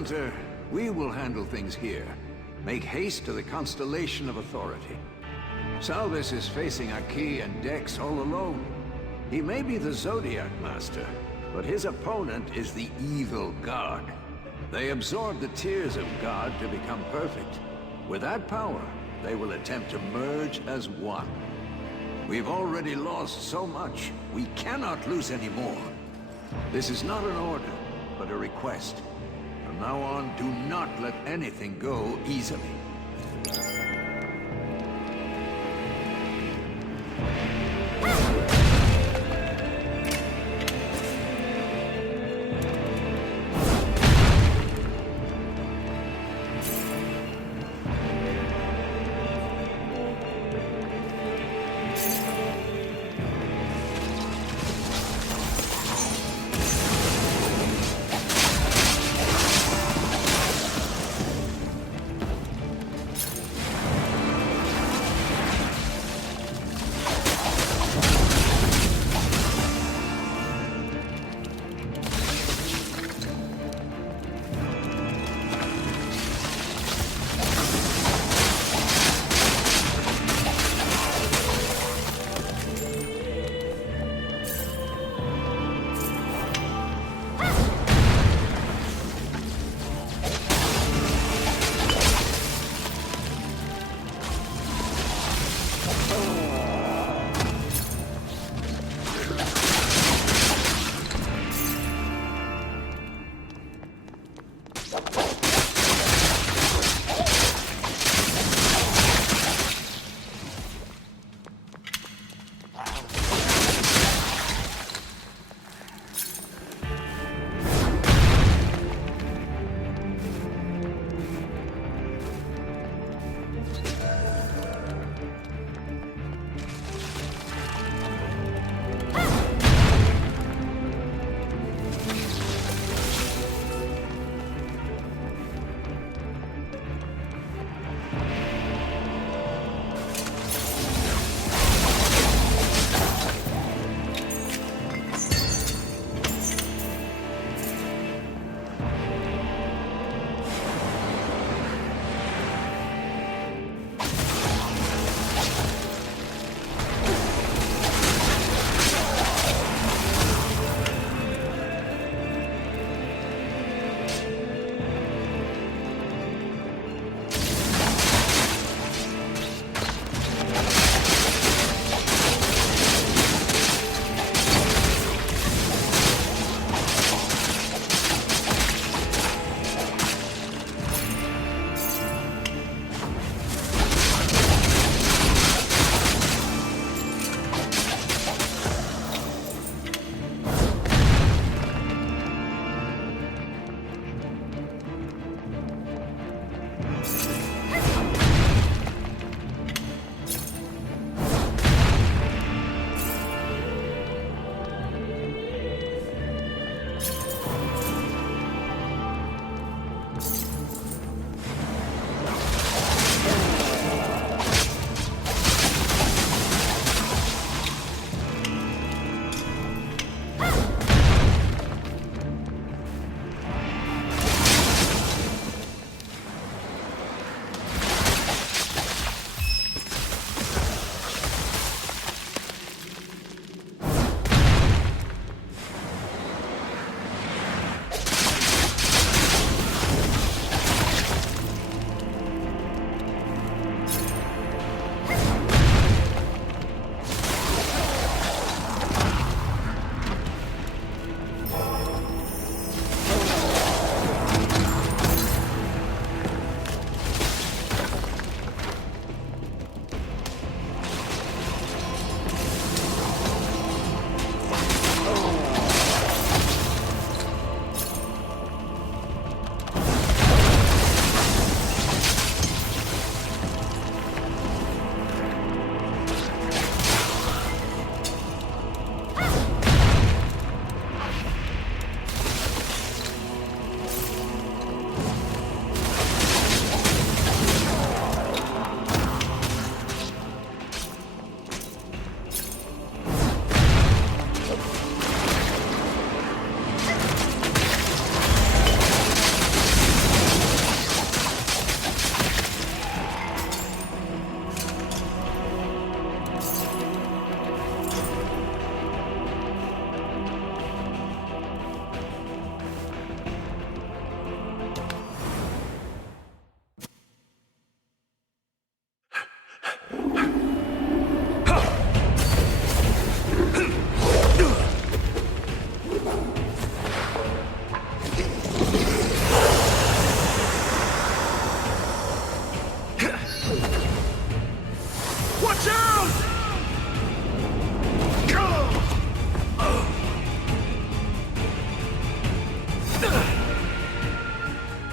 Hunter, we will handle things here. Make haste to the Constellation of Authority. Salvis is facing Aki and Dex all alone. He may be the Zodiac Master, but his opponent is the Evil God. They absorb the tears of God to become perfect. With that power, they will attempt to merge as one. We've already lost so much, we cannot lose any more. This is not an order, but a request. From now on, do not let anything go easily.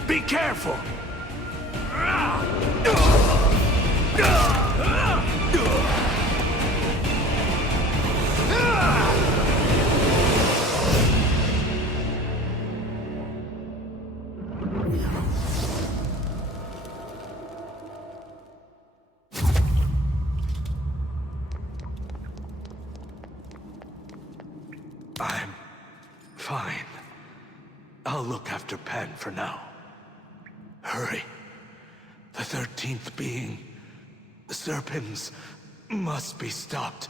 Be careful! I'm fine. I'll look after Pen for now. Hurry. The 13th being, the Serpens, must be stopped.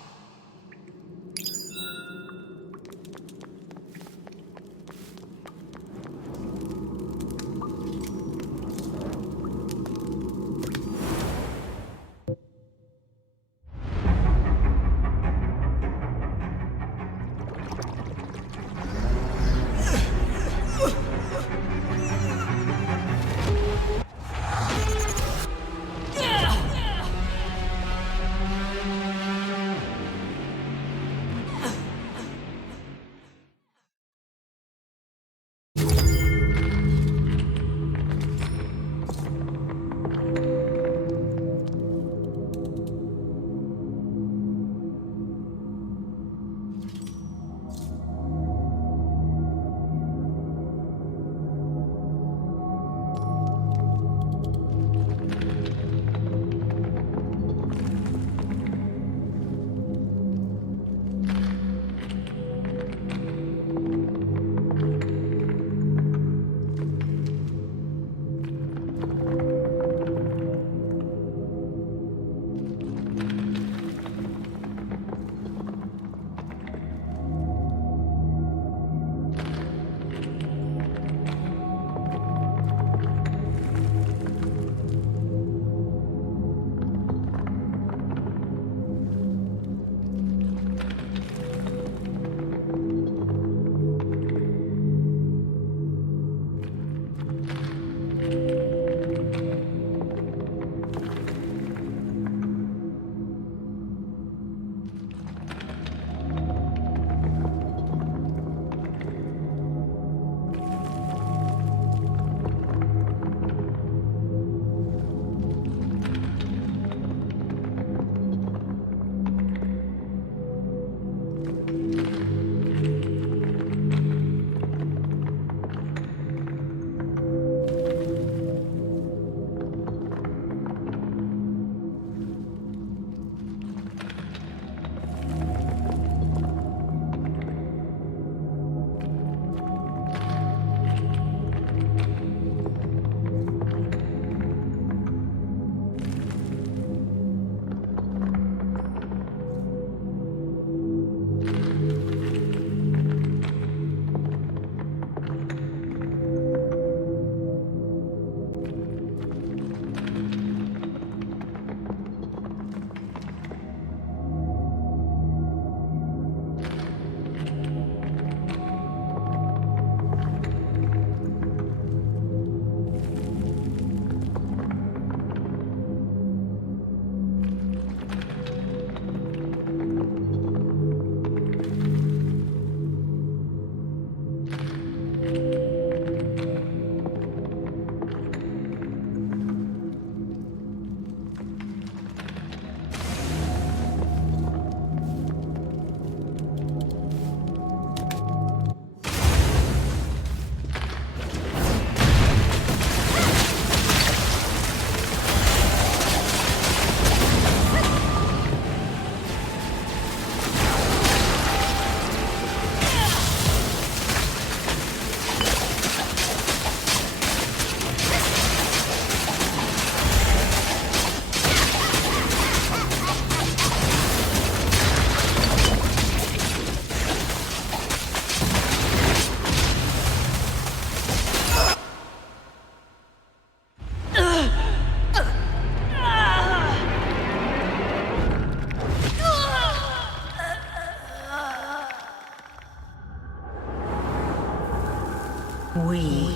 We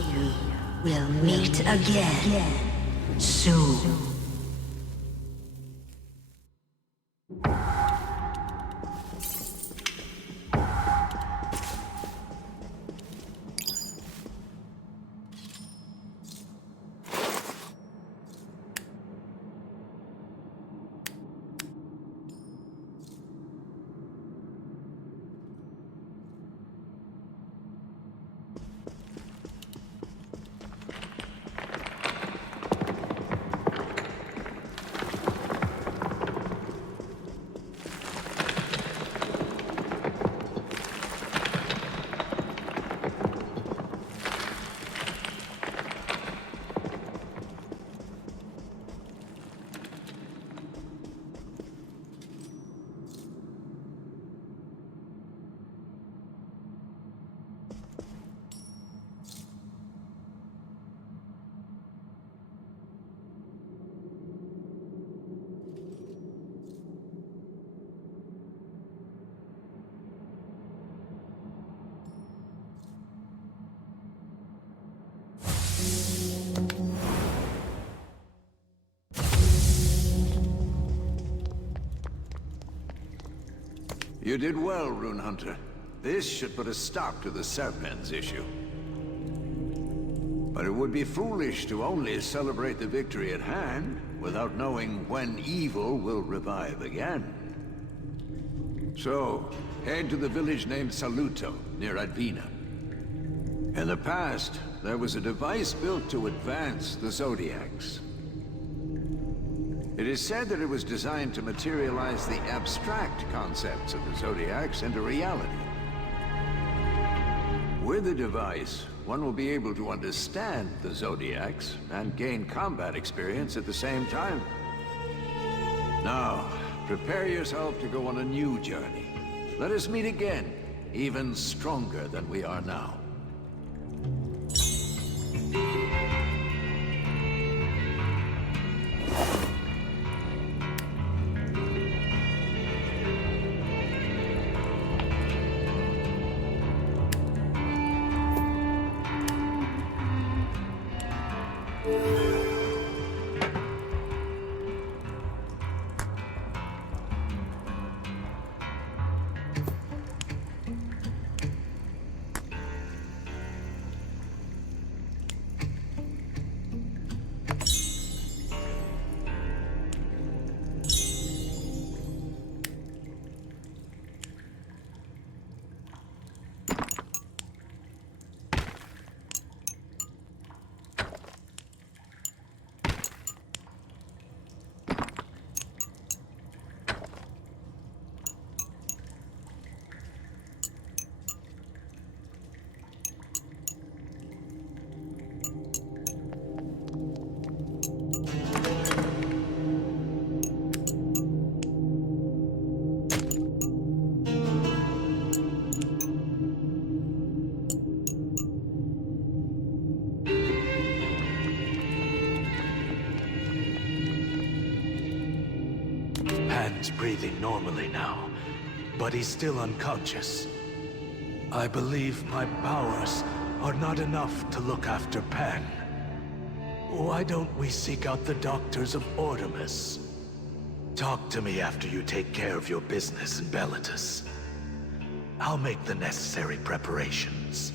will meet again soon. You did well, Rune Hunter. This should put a stop to the Serpens issue. But it would be foolish to only celebrate the victory at hand without knowing when evil will revive again. So, head to the village named Saluto, near Advina. In the past, there was a device built to advance the Zodiacs. It is said that it was designed to materialize the abstract concepts of the Zodiacs into reality. With the device, one will be able to understand the Zodiacs and gain combat experience at the same time. Now, prepare yourself to go on a new journey. Let us meet again, even stronger than we are now. Pan's breathing normally now, but he's still unconscious. I believe my powers are not enough to look after Pan. Why don't we seek out the doctors of Artemis? Talk to me after you take care of your business in Bellatus. I'll make the necessary preparations.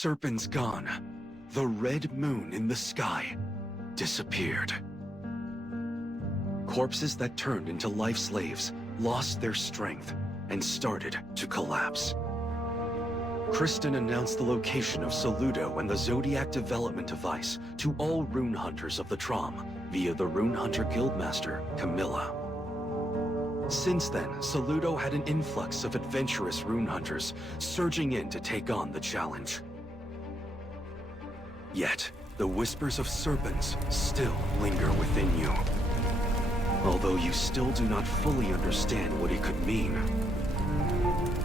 Serpens gone. The red moon in the sky disappeared. Corpses that turned into life slaves lost their strength and started to collapse. Kristen announced the location of Saludo and the Zodiac development device to all rune hunters of the Trom via the rune hunter guildmaster, Camilla. Since then, Saludo had an influx of adventurous rune hunters surging in to take on the challenge. Yet, the whispers of Serpens still linger within you. Although you still do not fully understand what it could mean,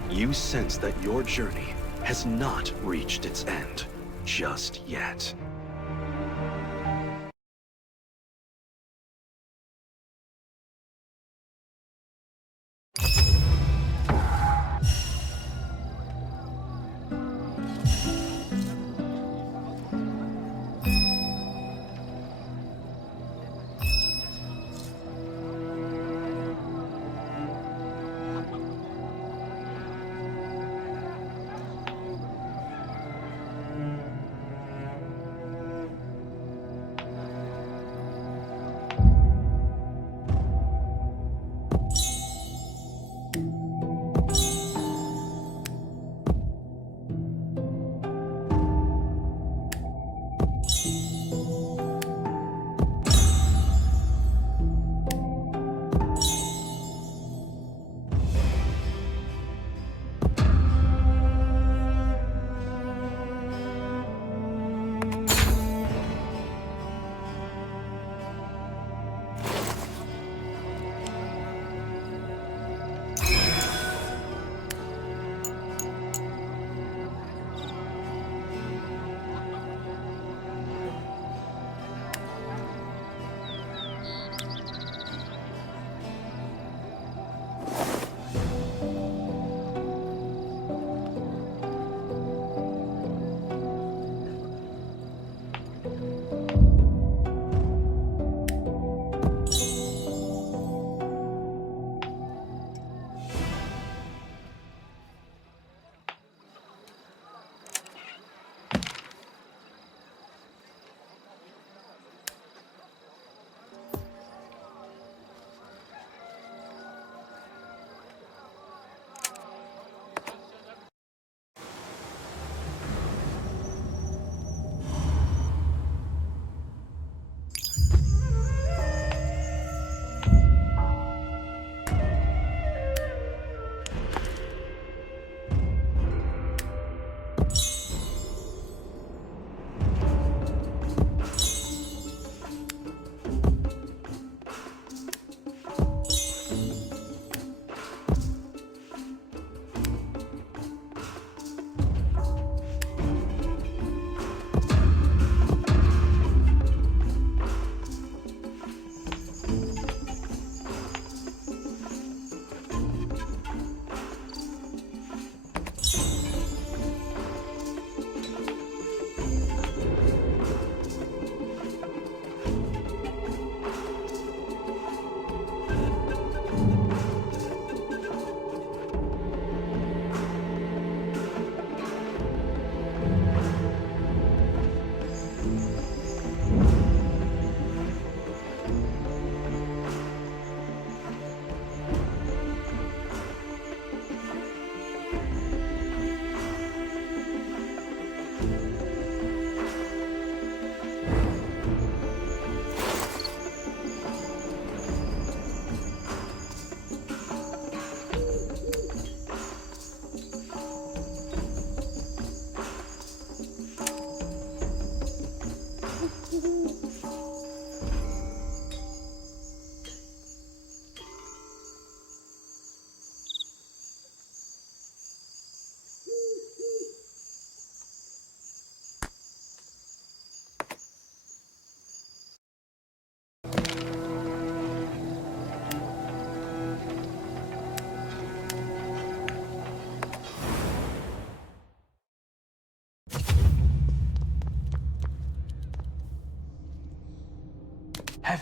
you sense that your journey has not reached its end just yet.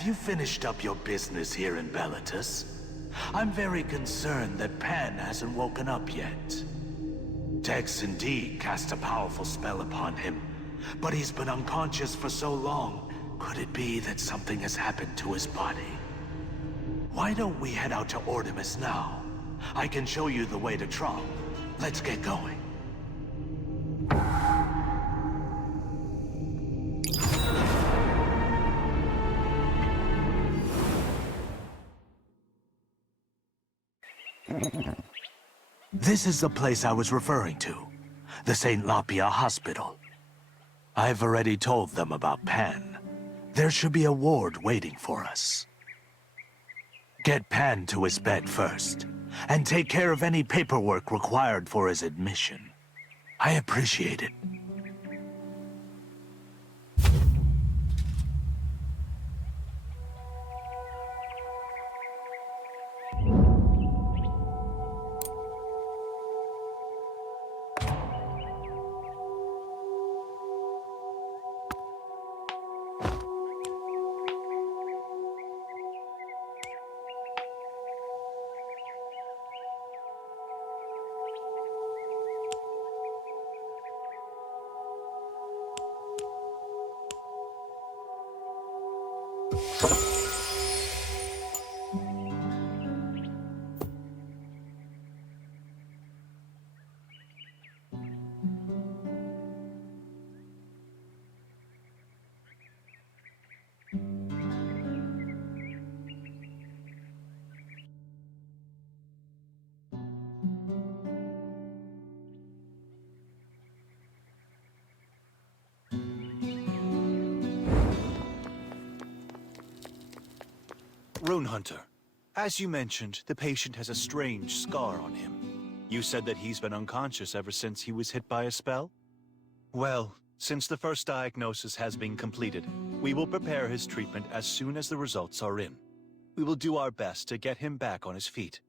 Have you finished up your business here in Bellatus? I'm very concerned that Pan hasn't woken up yet. Dex indeed cast a powerful spell upon him, but he's been unconscious for so long. Could it be that something has happened to his body? Why don't we head out to Artemis now? I can show you the way to Trom. Let's get going. This is the place I was referring to. The St. Lapia Hospital. I've already told them about Pan. There should be a ward waiting for us. Get Pan to his bed first, and take care of any paperwork required for his admission. I appreciate it. Rune Hunter, as you mentioned, the patient has a strange scar on him. You said that he's been unconscious ever since he was hit by a spell? Well, since the first diagnosis has been completed, we will prepare his treatment as soon as the results are in. We will do our best to get him back on his feet.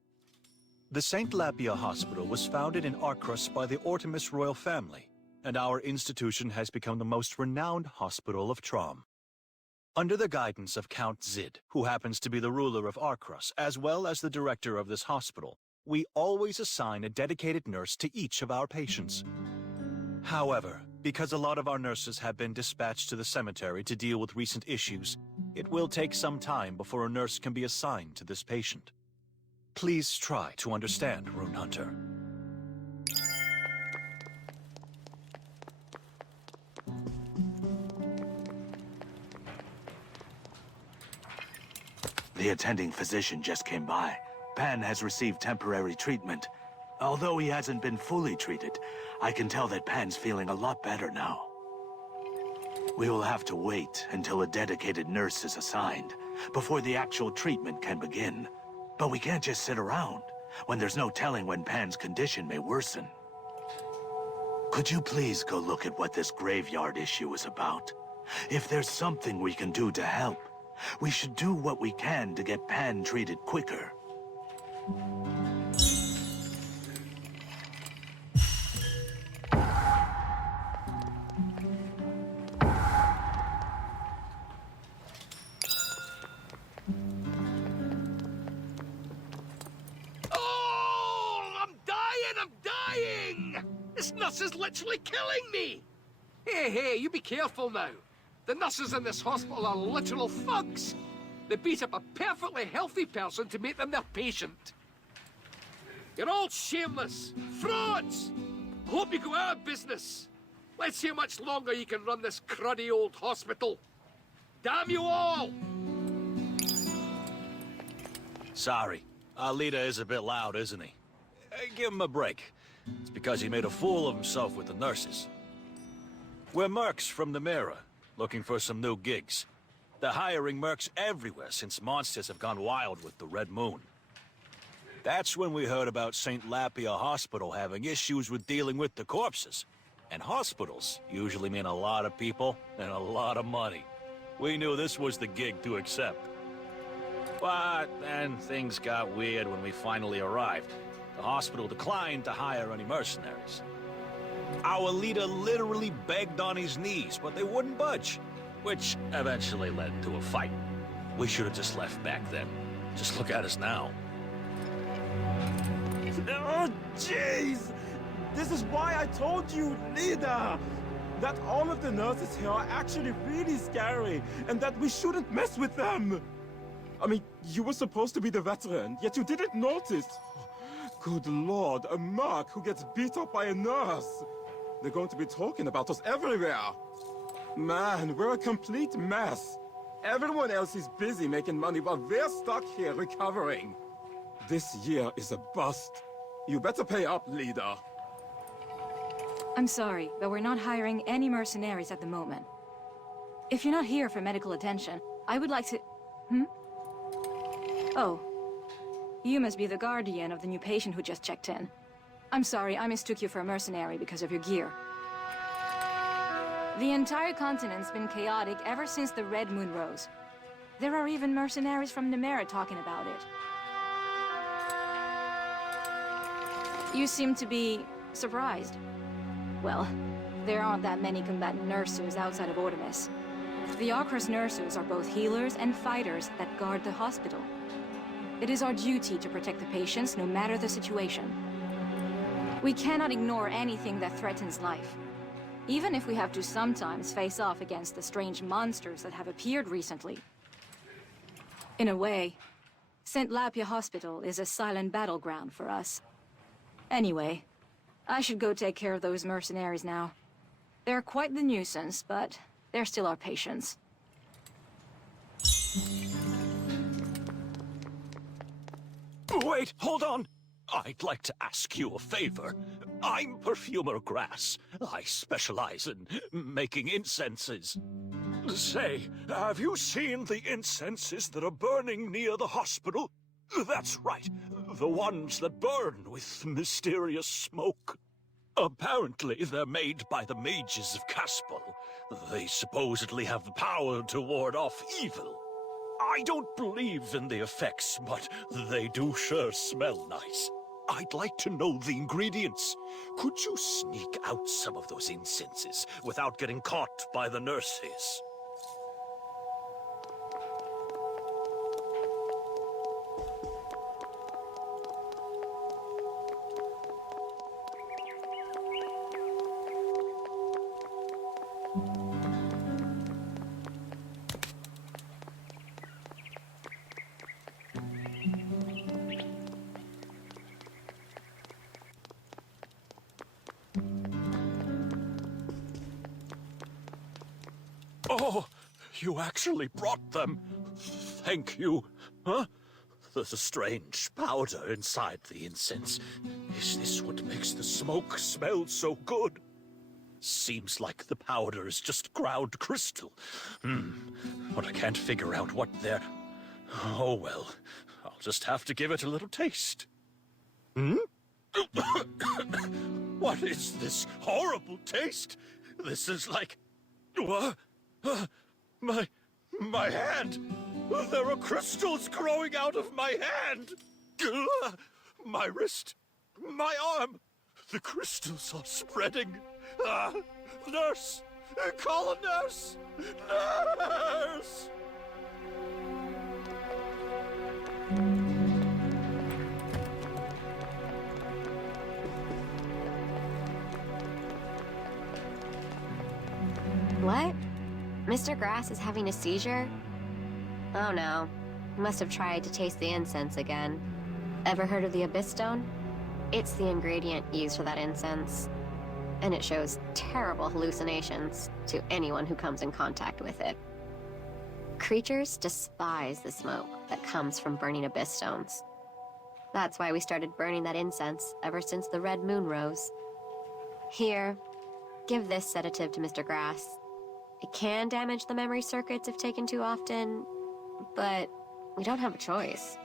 The St. Lapia Hospital was founded in Arcrus by the Artemis royal family, and our institution has become the most renowned hospital of Trom. Under the guidance of Count Zid, who happens to be the ruler of Arcrus, as well as the director of this hospital, we always assign a dedicated nurse to each of our patients. However, because a lot of our nurses have been dispatched to the cemetery to deal with recent issues, it will take some time before a nurse can be assigned to this patient. Please try to understand, Rune Hunter. The attending physician just came by. Pan has received temporary treatment. Although he hasn't been fully treated, I can tell that Pan's feeling a lot better now. We will have to wait until a dedicated nurse is assigned before the actual treatment can begin. But we can't just sit around when there's no telling when Pan's condition may worsen. Could you please go look at what this graveyard issue is about? If there's something we can do to help, we should do what we can to get Pan treated quicker. I'm dying! This nurse is literally killing me! Hey, you be careful now. The nurses in this hospital are literal thugs. They beat up a perfectly healthy person to make them their patient. You're all shameless. Frauds! Hope you go out of business. Let's see how much longer you can run this cruddy old hospital. Damn you all! Sorry, our leader is a bit loud, isn't he? Give him a break. It's because he made a fool of himself with the nurses. We're mercs from the Mirror, looking for some new gigs. They're hiring mercs everywhere since monsters have gone wild with the Red Moon. That's when we heard about St. Lapia Hospital having issues with dealing with the corpses. And hospitals usually mean a lot of people and a lot of money. We knew this was the gig to accept. But then things got weird when we finally arrived. The hospital declined to hire any mercenaries. Our leader literally begged on his knees, but they wouldn't budge, which eventually led to a fight. We should have just left back then. Just look at us now. Oh, jeez! This is why I told you, leader, that all of the nurses here are actually really scary, and that we shouldn't mess with them. I mean, you were supposed to be the veteran, yet you didn't notice. Good lord, a merc who gets beat up by a nurse. They're going to be talking about us everywhere. Man, we're a complete mess. Everyone else is busy making money while we're stuck here recovering. This year is a bust. You better pay up, leader. I'm sorry, but we're not hiring any mercenaries at the moment. If you're not here for medical attention, I would like to... Oh. You must be the guardian of the new patient who just checked in. I'm sorry, I mistook you for a mercenary because of your gear. The entire continent's been chaotic ever since the Red Moon rose. There are even mercenaries from Nemera talking about it. You seem to be surprised. Well, there aren't that many combatant nurses outside of Artemis. The Akros nurses are both healers and fighters that guard the hospital. It is our duty to protect the patients, no matter the situation. We cannot ignore anything that threatens life, even if we have to sometimes face off against the strange monsters that have appeared recently. In a way, St. Lapia Hospital is a silent battleground for us. Anyway, I should go take care of those mercenaries now. They're quite the nuisance, but they're still our patients. Wait, hold on! I'd like to ask you a favor. I'm Perfumer Grass. I specialize in making incenses. Say, have you seen the incenses that are burning near the hospital? That's right, the ones that burn with mysterious smoke. Apparently, they're made by the mages of Caspel. They supposedly have the power to ward off evil. I don't believe in the effects, but they do sure smell nice. I'd like to know the ingredients. Could you sneak out some of those incenses without getting caught by the nurses? Oh, you actually brought them. Thank you. Huh? There's a strange powder inside the incense. Is this what makes the smoke smell so good? Seems like the powder is just ground crystal. But I can't figure out what they're... Oh well, I'll just have to give it a little taste. What is this horrible taste? This is like... What? My hand! There are crystals growing out of my hand! My wrist! My arm! The crystals are spreading! Nurse! Call a nurse! Nurse! What? Mr. Grass is having a seizure? Oh no. He must have tried to taste the incense again. Ever heard of the Abyss Stone? It's the ingredient used for that incense. And it shows terrible hallucinations to anyone who comes in contact with it. Creatures despise the smoke that comes from burning Abyss Stones. That's why we started burning that incense ever since the Red Moon rose. Here, give this sedative to Mr. Grass. It can damage the memory circuits if taken too often, but we don't have a choice.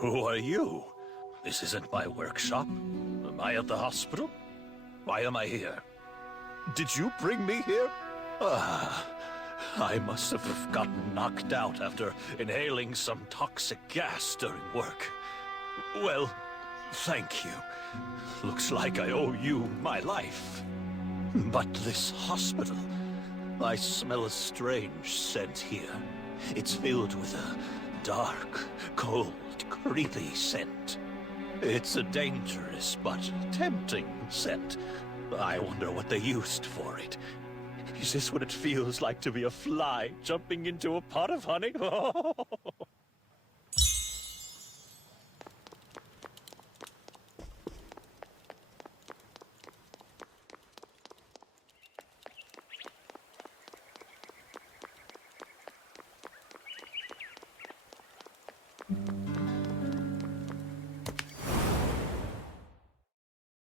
Who are you? This isn't my workshop. Am I at the hospital? Why am I here? Did you bring me here? I must have gotten knocked out after inhaling some toxic gas during work. Well, thank you. Looks like I owe you my life. But this hospital... I smell a strange scent here. It's filled with a dark, cold, creepy scent. It's a dangerous but tempting scent. I wonder what they used for it. Is this what it feels like to be a fly jumping into a pot of honey?